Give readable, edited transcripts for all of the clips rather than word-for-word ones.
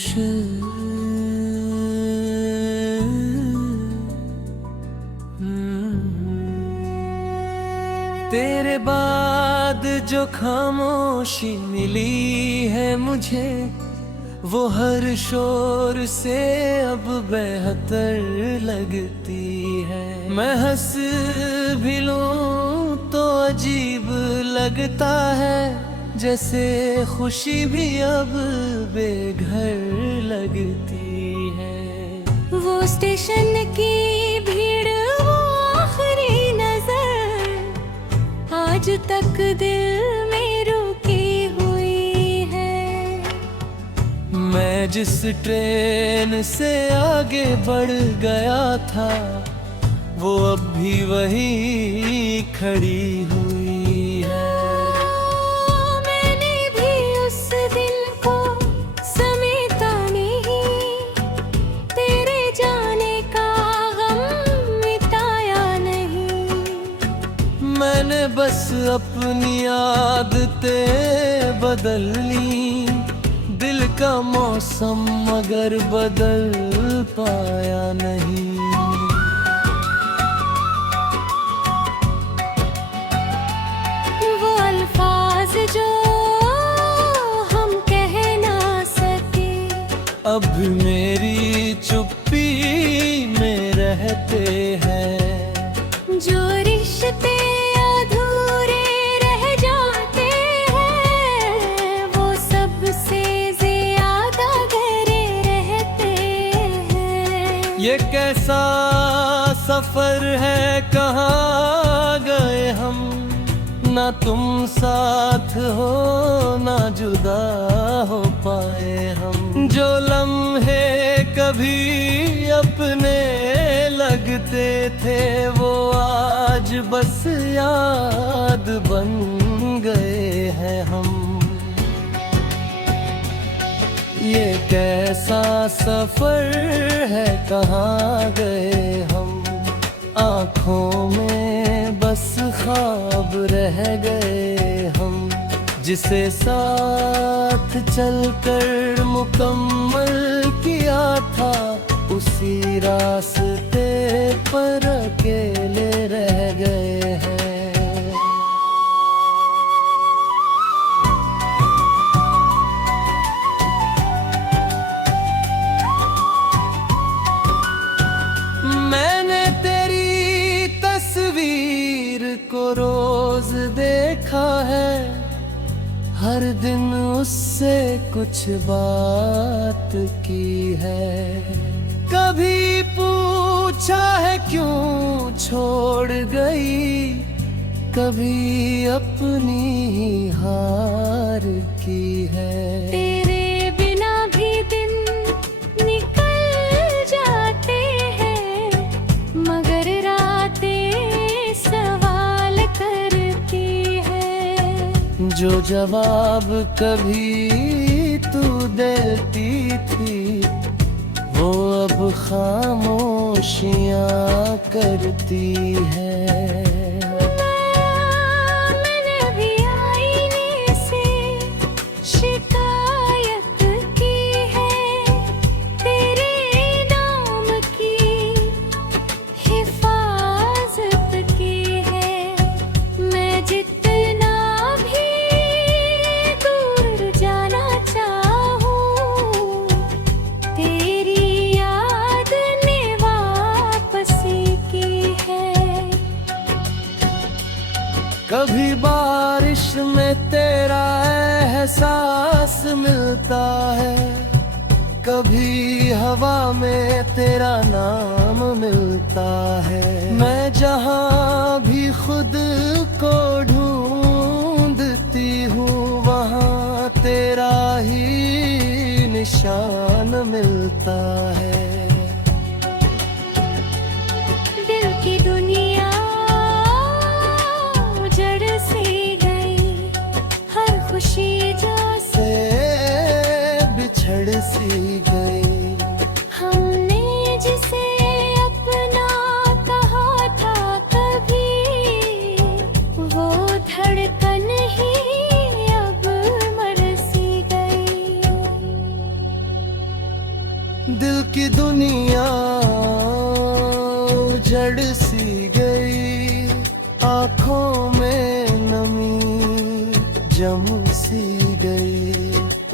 खामोश तेरे बाद जो खामोशी मिली है मुझे, वो हर शोर से अब बेहतर लगती है। मैं हंस भी लूं तो अजीब लगता है, जैसे खुशी भी अब बेघर लगती है। वो स्टेशन की भीड़, वो आखिरी नजर, आज तक दिल में रुकी हुई है। मैं जिस ट्रेन से आगे बढ़ गया था, वो अब भी वही खड़ी हुई है। मैंने भी उस दिन को समेटा नहीं, तेरे जाने का गम मिटाया नहीं। मैंने बस अपनी आदतें बदल ली, दिल का मौसम मगर बदल पाया नहीं। वो अल्फाज जो हम कह ना सके, अब मेरी चुप्पी में रहते हैं। जो रिश्ते अधूरे रह जाते हैं, वो सबसे ज्यादा गहरे रहते हैं। ये कैसा सफर है, कहाँ गए हम, ना तुम साथ हो ना जुदा हो पाए हम। जो लम्हे कभी अपने लगते थे, वो आज बस याद बन गए हैं हम। ये कैसा सफर है, कहाँ गए हम, आँखों में बस ख्वाब रह गए हम। जिसे साथ चलकर मुकम्मल किया था, उसी रास्ते पर अकेले रह गए हैं। मैंने तेरी तस्वीर को रोज देखा है, हर दिन उससे कुछ बात की है। कभी पूछा है क्यों छोड़ गई, कभी अपनी ही हार की है। तेरे बिना भी दिन निकल जाते हैं, मगर रातें सवाल करती है। जो जवाब कभी तू देती थी, वो अब खामोशियाँ करती है। मैंने भी आईने से शिकायत की है, तेरे नाम की हिफाजत की है। मैं जितना भी दूर जाना चाहूँ, तेरी याद ने वापसी की है। कभी बारिश में तेरा एहसास मिलता है, कभी हवा में तेरा नाम मिलता है। मैं जहाँ भी खुद को ढूंढती हूँ, वहाँ तेरा ही निशान मिलता है। दिल की दुनिया जड़ सी गई, हर खुशी जैसे बिछड़ सी गई। हमने जिसे अपना कहा था कभी, वो धड़कन ही अब मर सी गई। दिल की दुनिया उजड़ सी गई, आंखों में नमी जम सी गई।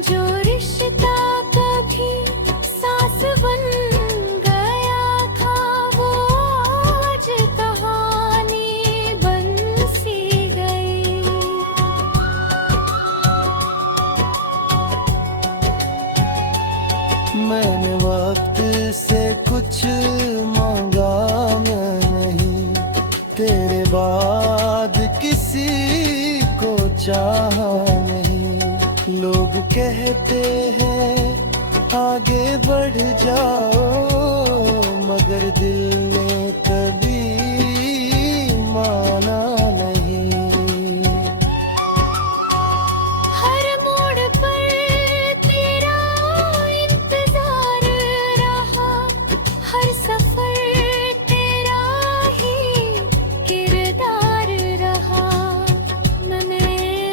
जो रिश्ता कभी सास बन गया था, वो आज कहानी बन सी गई। मैंने वक्त से कुछ मांगा मैं नहीं, तेरे बाद किसी को चाहा नहीं। लोग कहते हैं आगे बढ़ जाओ, मगर दिल ने कभी माना नहीं। हर मोड़ पर तेरा इंतजार रहा, हर सफर तेरा ही किरदार रहा। मैंने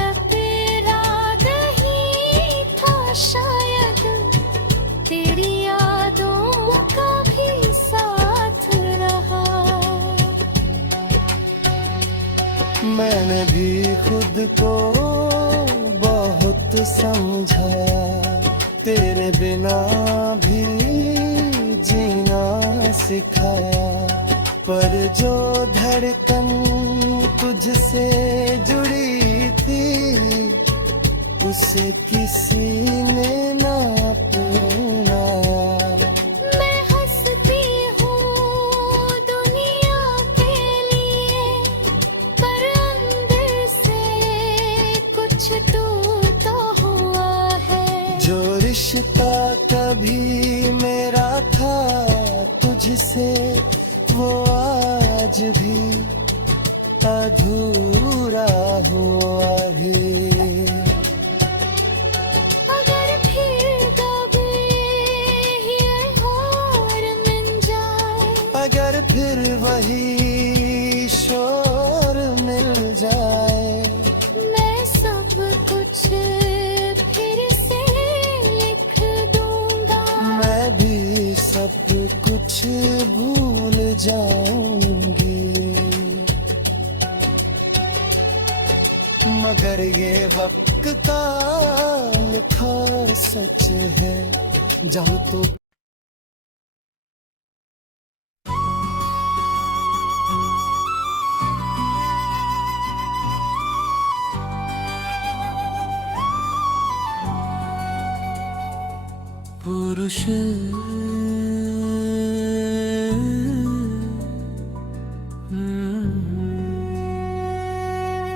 अपराध ही था शायद, तेरी यादों का भी साथ रहा। मैंने भी खुद को बहुत समझाया, तेरे बिना भी जीना सिखाया। पर जो धड़कन तुझसे जुड़ी थी, उसे किसी ने ना अपनाया। मैं हंसती हूँ दुनिया के लिए, पर अंदर से कुछ टूटा हुआ है। जो रिश्ता कभी मेरा था तुझसे, वो आज भी अधूरा हुआ है। अगर फिर कभी ये हार मिल जाए, अगर फिर वही शोर मिल जाए, मैं सब कुछ फिर से लिख दूंगा। मैं भी सब कुछ भूल जाऊंगी। मगर ये वक्त का लिखा सच है, जाऊं तो पुरुष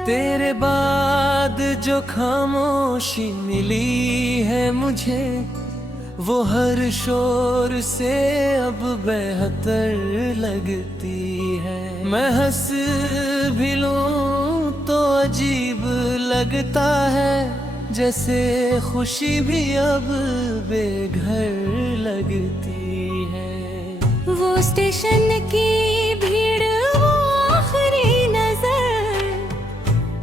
तेरे बाद जो खामोशी मिली है मुझे, वो हर शोर से अब बेहतर लगती है। मैं हंस भी लूं तो अजीब लगता है, जैसे खुशी भी अब बेघर लगती है। वो स्टेशन की भीड़, वो आखिरी नजर,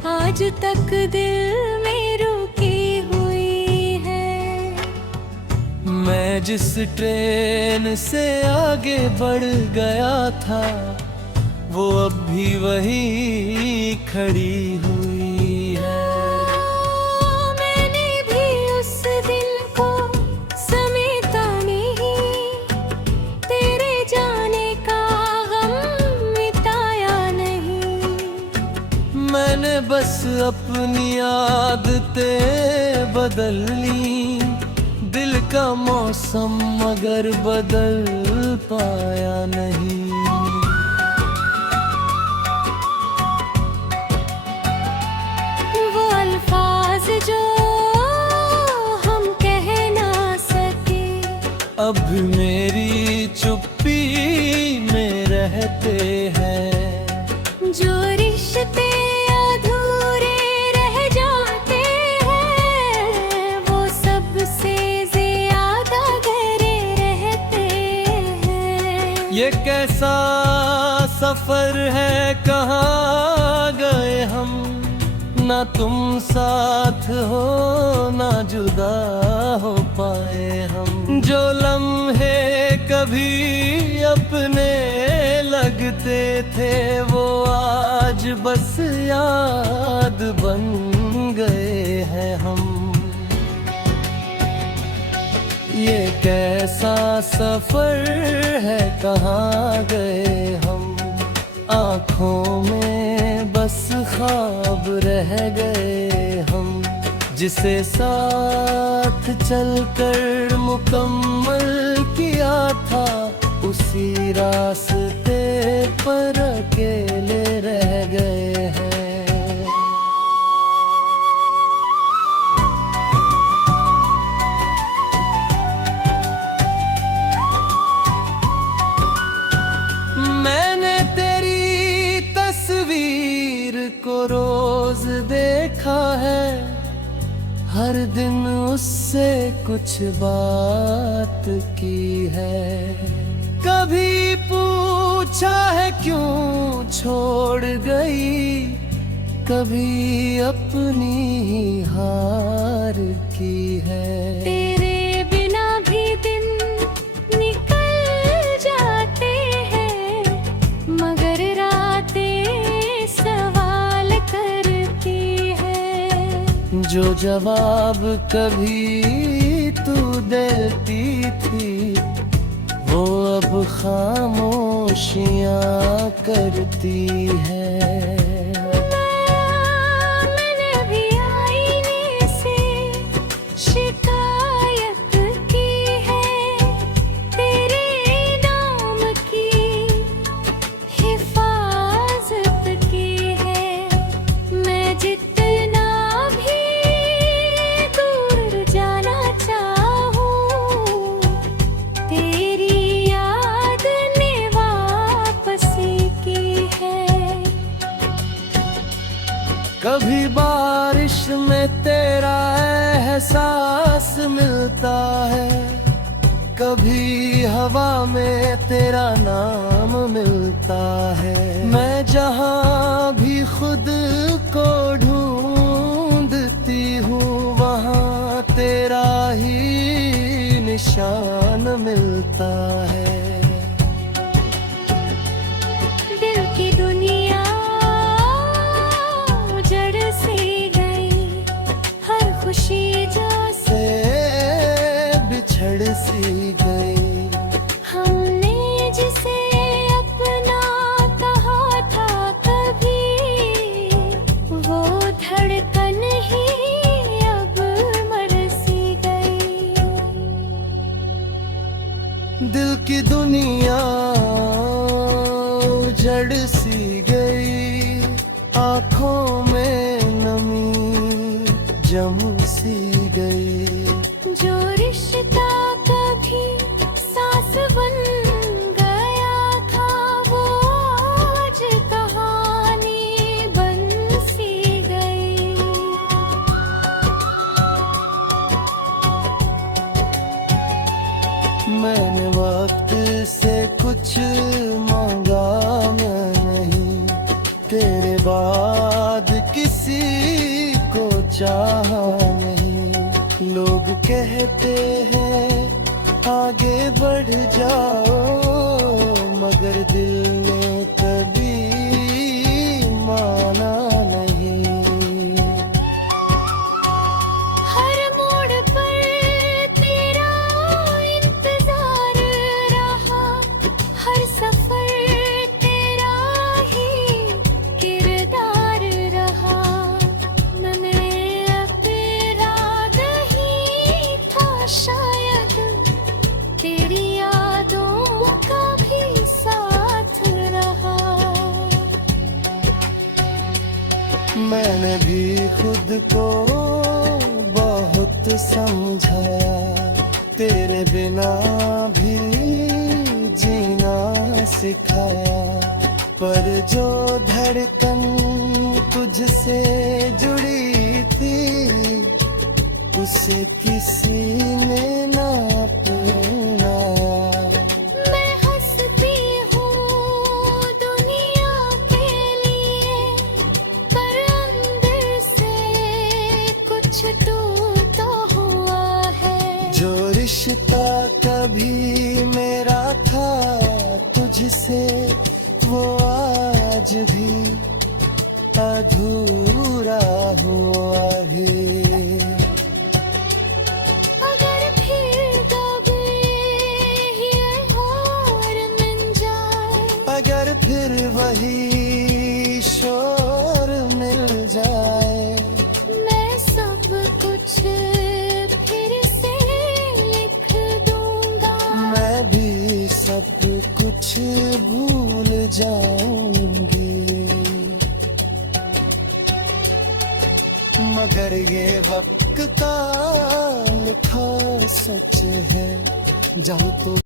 आज तक दिल में रुकी हुई है। मैं जिस ट्रेन से आगे बढ़ गया था, वो अब भी वही खड़ी हुई है। मैंने भी उस दिन को समेटा नहीं, तेरे जाने का गम मिटाया नहीं। मैंने बस अपनी आदतें बदल ली, दिल का मौसम मगर बदल पाया नहीं। वो अल्फाज जो हम कह ना सके, अब मेरी चुप्पी में रहते हैं। जो रिश्ते अधूरे रह जाते हैं, वो सबसे ज्यादा गहरे रहते हैं। ये कैसा सफर है, कहाँ गए हम, ना तुम साथ हो ना जुदा हो पाए हम। जो लम्हे कभी अपने लगते थे वो आज बस याद बन गए हैं हम। ये कैसा सफर है, कहाँ गए हम। आँखों में बस ख्वाब रह गए हम। जिसे साथ चलकर मुकम्मल किया था उसी रास्ते पर अकेले रह गए हैं। मैंने तेरी तस्वीर को रोज देखा है, हर दिन उससे कुछ बात की है। कभी पूछा है क्यों छोड़ गई, कभी अपनी ही हार की है। तेरे बिना भी दिन निकल जाते हैं, मगर रातें सवाल करती है। जो जवाब कभी तू देती थी वो अब खामोशियाँ करती है। मैंने भी आईने से शिकायत की है, तेरे नाम की हिफाजत की है। मैं जितना भी दूर जाना चाहूँ, तेरी याद ने वापसी की है। कभी बारिश में तेरा एहसास मिलता है, कभी हवा में तेरा नाम मिलता है। मैं जहाँ भी खुद को ढूंढती हूँ वहाँ तेरा ही निशान मिलता है। दिल की दुनिया जड़ सी गई, हर खुशी जैसे से बिछड़ सी गई। हमने जिसे अपना कहा था कभी, वो धड़कन ही अब मर सी गई। दिल की दुनिया उजड़ सी गई, आँखों में नमी जम सी गई। जो रिश्ता कभी सांस बन गया था वो आज कहानी बन सी गई। मैंने वक्त से कुछ मांगा मैं नहीं, तेरे बाद किसी को चाहा नहीं। लोग कहते हैं आगे बढ़ जाओ, मगर दिल ने कभी माना नहीं। हर मोड़ पर तेरा इंतजार रहा, हर सफर तेरा ही किरदार रहा। मैंने अपराध ही था शायद, तेरी यादों का भी साथ रहा। मैंने भी खुद को बहुत समझाया, तेरे बिना भी जीना सिखाया। पर जो धड़कन तुझसे जुड़ी थी उसे किसी ने ना अपनाया। मैं हंसती हूँ दुनिया के लिए, पर अंदर से कभी मेरा था तुझसे वो आज भी अधूरा हुआ है। अगर फिर कभी ये हार मिल जाए, अगर फिर वही शोर मिल जाए, मैं सब कुछ फिर से लिख दूंगा। मैं भी सब कुछ भूल जाऊंगी। मगर ये वक्त का लिखा सच है, जाऊं तो